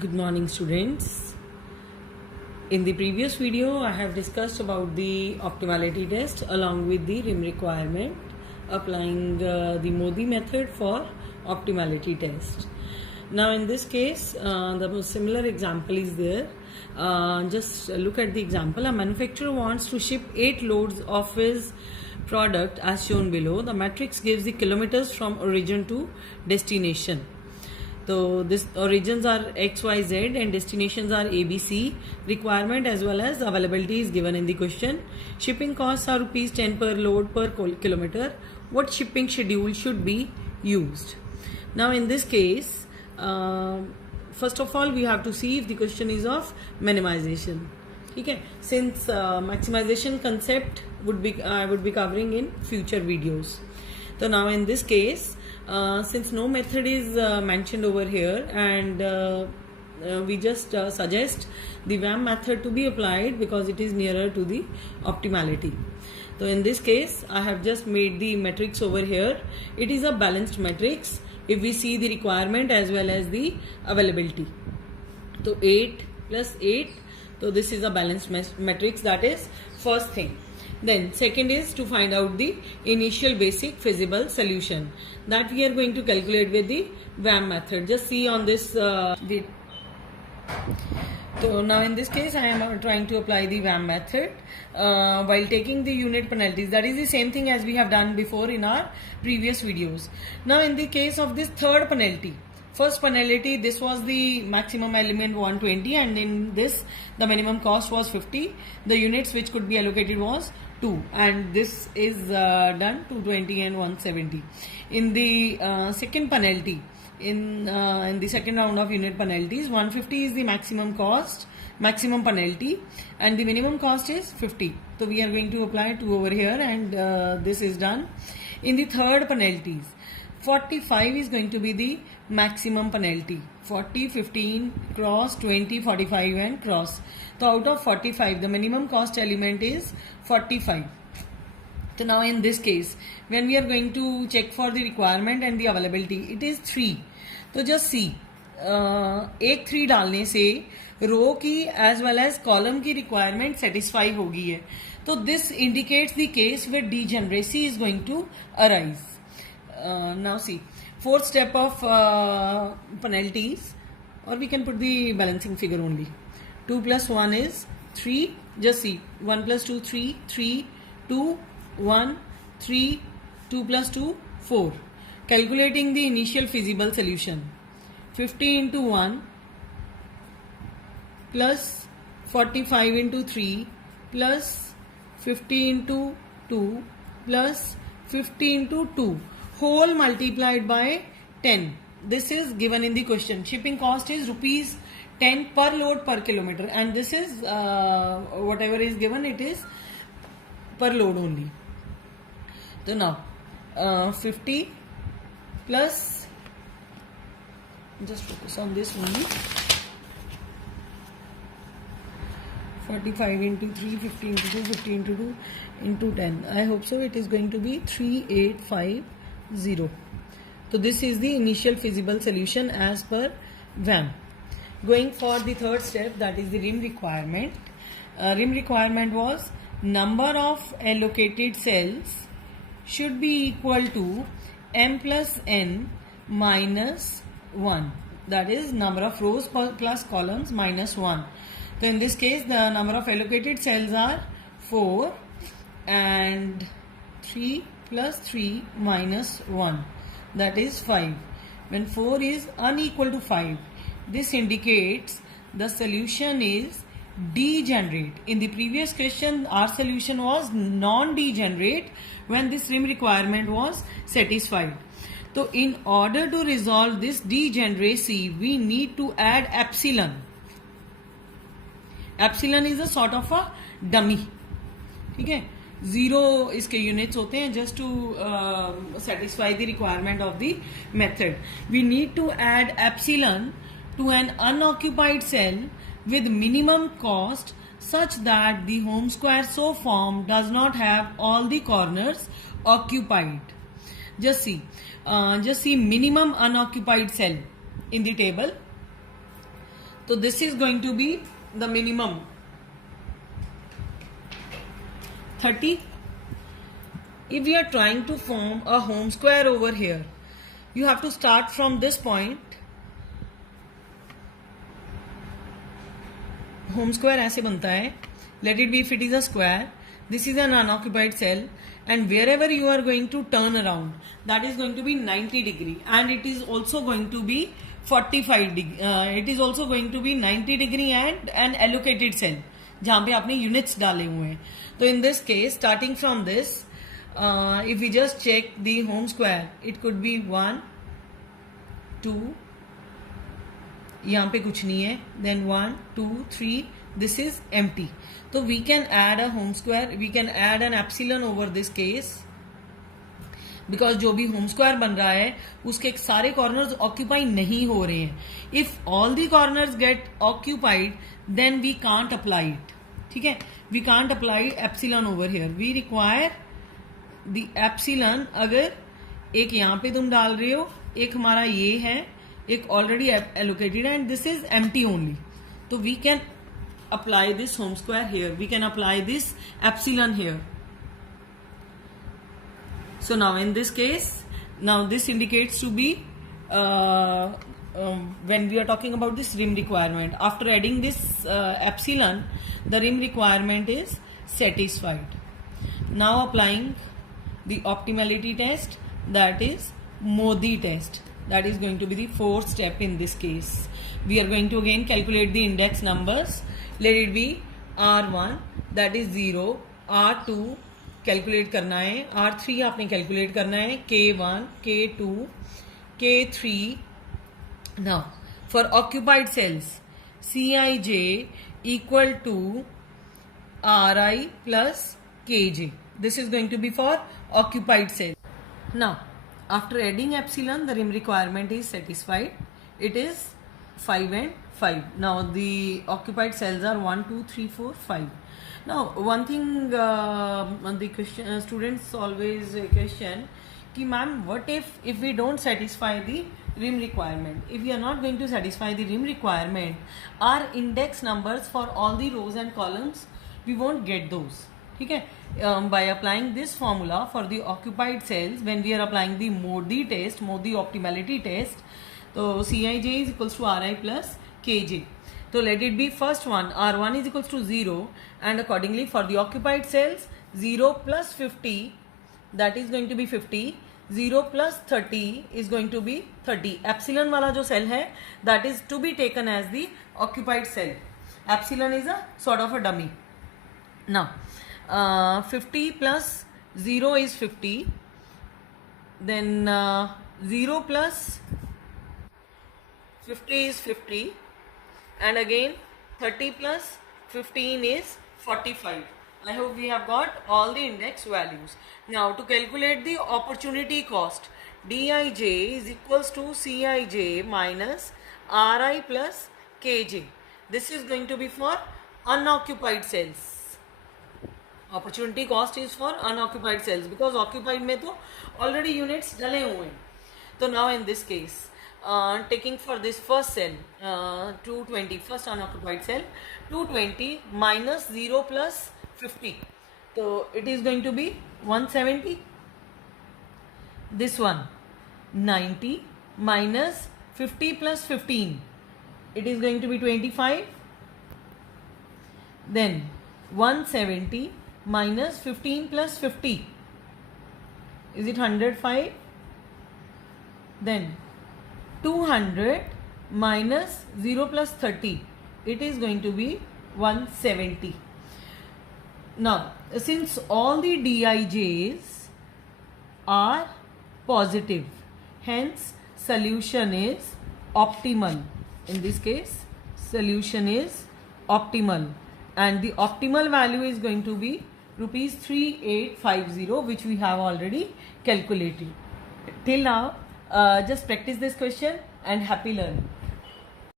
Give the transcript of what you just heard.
Good morning, students. In the previous video, I have discussed about the optimality test along with the rim requirement, applying the Modi method for optimality test. Now, in this case, the similar example is there. Just look at the example. A manufacturer wants to ship 8 loads of his product as shown below. The matrix gives the kilometers from origin to destination. So this origins are X, Y, Z and destinations are A, B, C. Requirement as well as availability is given in the question. Shipping costs are rupees 10 per load per kilometer. What shipping schedule should be used? Now in this case, first of all we have to see if the question is of minimization. Okay, since maximization concept I would be covering in future videos. So now in this case, since no method is mentioned over here and we just suggest the VAM method to be applied because it is nearer to the optimality. So in this case, I have just made the matrix over here. It is a balanced matrix if we see the requirement as well as the availability. So 8 plus 8. So this is a balanced matrix, that is first thing. Then second is to find out the initial basic feasible solution that we are going to calculate with the VAM method. Just see on this. So now in this case I am trying to apply the VAM method while taking the unit penalties. That is the same thing as we have done before in our previous videos. Now in the case of this third penalty, first penalty, this was the maximum element 120 and in this the minimum cost was 50. The units which could be allocated was 2 and this is done 220 and 170. In the second penalty, in the second round of unit penalties, 150 is the maximum penalty and the minimum cost is 50. So we are going to apply 2 over here and this is done. In the third penalties, 45 is going to be the maximum penalty. 40, 15, cross, 20, 45 and cross. So out of 45, the minimum cost element is 45. So now in this case, when we are going to check for the requirement and the availability, it is 3. तो just see, एक 3 डालने से रो की as well as column की requirement satisfy होगी है. तो this indicates the case where degeneracy is going to arise. Now see, fourth step of penalties, or we can put the balancing figure only. 2 plus 1 is 3. Just see, 1 plus 2, 3, 3, 2, 1, 3, 2 plus 2, 4. Calculating the initial feasible solution. 50 into 1 plus 45 into 3 plus 50 into 2 plus 50 into 2. Whole multiplied by 10. This is given in the question. Shipping cost is rupees 10 per load per kilometer and this is whatever is given, it is per load only. So now 50 plus, just focus on this only, 45 into 3, 50 into 2, 50 into 2 into 10. I hope so. It is going to be 3850. So this is the initial feasible solution as per VAM. Going for the third step, that is the rim requirement. Rim requirement was number of allocated cells should be equal to m plus n minus 1. That is number of rows plus columns minus 1. So in this case the number of allocated cells are 4 and 3 plus 3 minus 1, that is 5. When 4 is unequal to 5, this indicates the solution is degenerate. In the previous question our solution was non-degenerate when this rim requirement was satisfied. So in order to resolve this degeneracy, we need to add epsilon. Epsilon is a sort of a dummy. ठीक है, 0 इसके units होते हैं just to satisfy the requirement of the method. We need to add epsilon to an unoccupied cell with minimum cost such that the home square so formed does not have all the corners occupied. Just see minimum unoccupied cell in the table. So this is going to be the minimum 30. If we are trying to form a home square over here, you have to start from this point. Home square ऐसे बनता है. Let it be if it is a square. This is an unoccupied cell, and wherever you are going to turn around, that is going to be 90 degree, and it is also going to be 45 degree. It is also going to be 90 degree and an allocated cell जहाँ पे आपने units डाले हुए हैं. तो in this case, starting from this, if we just check the home square, it could be 1, 2. यहाँ पे कुछ नहीं है. Then 1, 2, 3. This is empty. So we can add a home square. We can add an epsilon over this case. Because जो भी home square बन रहा है उसके सारे कॉर्नर्स ऑक्यूपाई नहीं हो रहे हैं. If all the corners get occupied then we can't apply it. ठीक है, we can't apply epsilon over here. We require the epsilon. अगर एक यहाँ पे तुम डाल रहे हो, एक हमारा ये है, एक ऑलरेडी एलोकेटेड है, and this is empty only. तो we can apply this home square here. We can apply this epsilon here. So now in this case, now this indicates to be when we are talking about this rim requirement. After adding this epsilon, the rim requirement is satisfied. Now applying the optimality test, that is Modi test. That is going to be the fourth step in this case. We are going to again calculate the index numbers. Let it be R1, that is 0, R2 calculate करना है, R3 आपने calculate करना है, K1, K2, K3. Now for occupied cells, Cij equal to Ri plus Kj. This is going to be for occupied cell. Now after adding epsilon, the rim requirement is satisfied. It is 5 and 5. Now the occupied cells are 1, 2, 3, 4, 5. Now one thing the question students always question कि ma'am, what if we don't satisfy the rim requirement? If we are not going to satisfy the rim requirement, our index numbers for all the rows and columns, we won't get those. ठीक है, by applying this formula for the occupied cells, when we are applying the Modi test, Modi optimality test, so Cij is equals to Ri plus Kj. So let it be first one, R1 is equals to 0, and accordingly for the occupied cells, 0 plus 50, that is going to be 50, 0 plus 30 is going to be 30. Epsilon वाला जो cell है, that is to be taken as the occupied cell. Epsilon is a sort of a dummy. Now 50 plus 0 is 50, then 0 plus 50 is 50, and again 30 plus 15 is 45. I hope we have got all the index values. Now to calculate the opportunity cost, Dij is equals to Cij minus Ri plus Kj. This is going to be for unoccupied cells. Opportunity cost is for unoccupied cells because occupied में तो already units डले हुए हैं. So now in this case, taking for this first cell, 220, first unoccupied cell, 220 minus 0 plus 50. So it is going to be 170. This one, 90 minus 50 plus 15. It is going to be 25. Then 170 minus 15 plus 50. Is it 105? Then 200 minus 0 plus 30. It is going to be 170. Now, since all the Dijs are positive, hence solution is optimal. In this case, solution is optimal, and the optimal value is going to be rupees 3850, which we have already calculated. Till now, just practice this question and happy learning.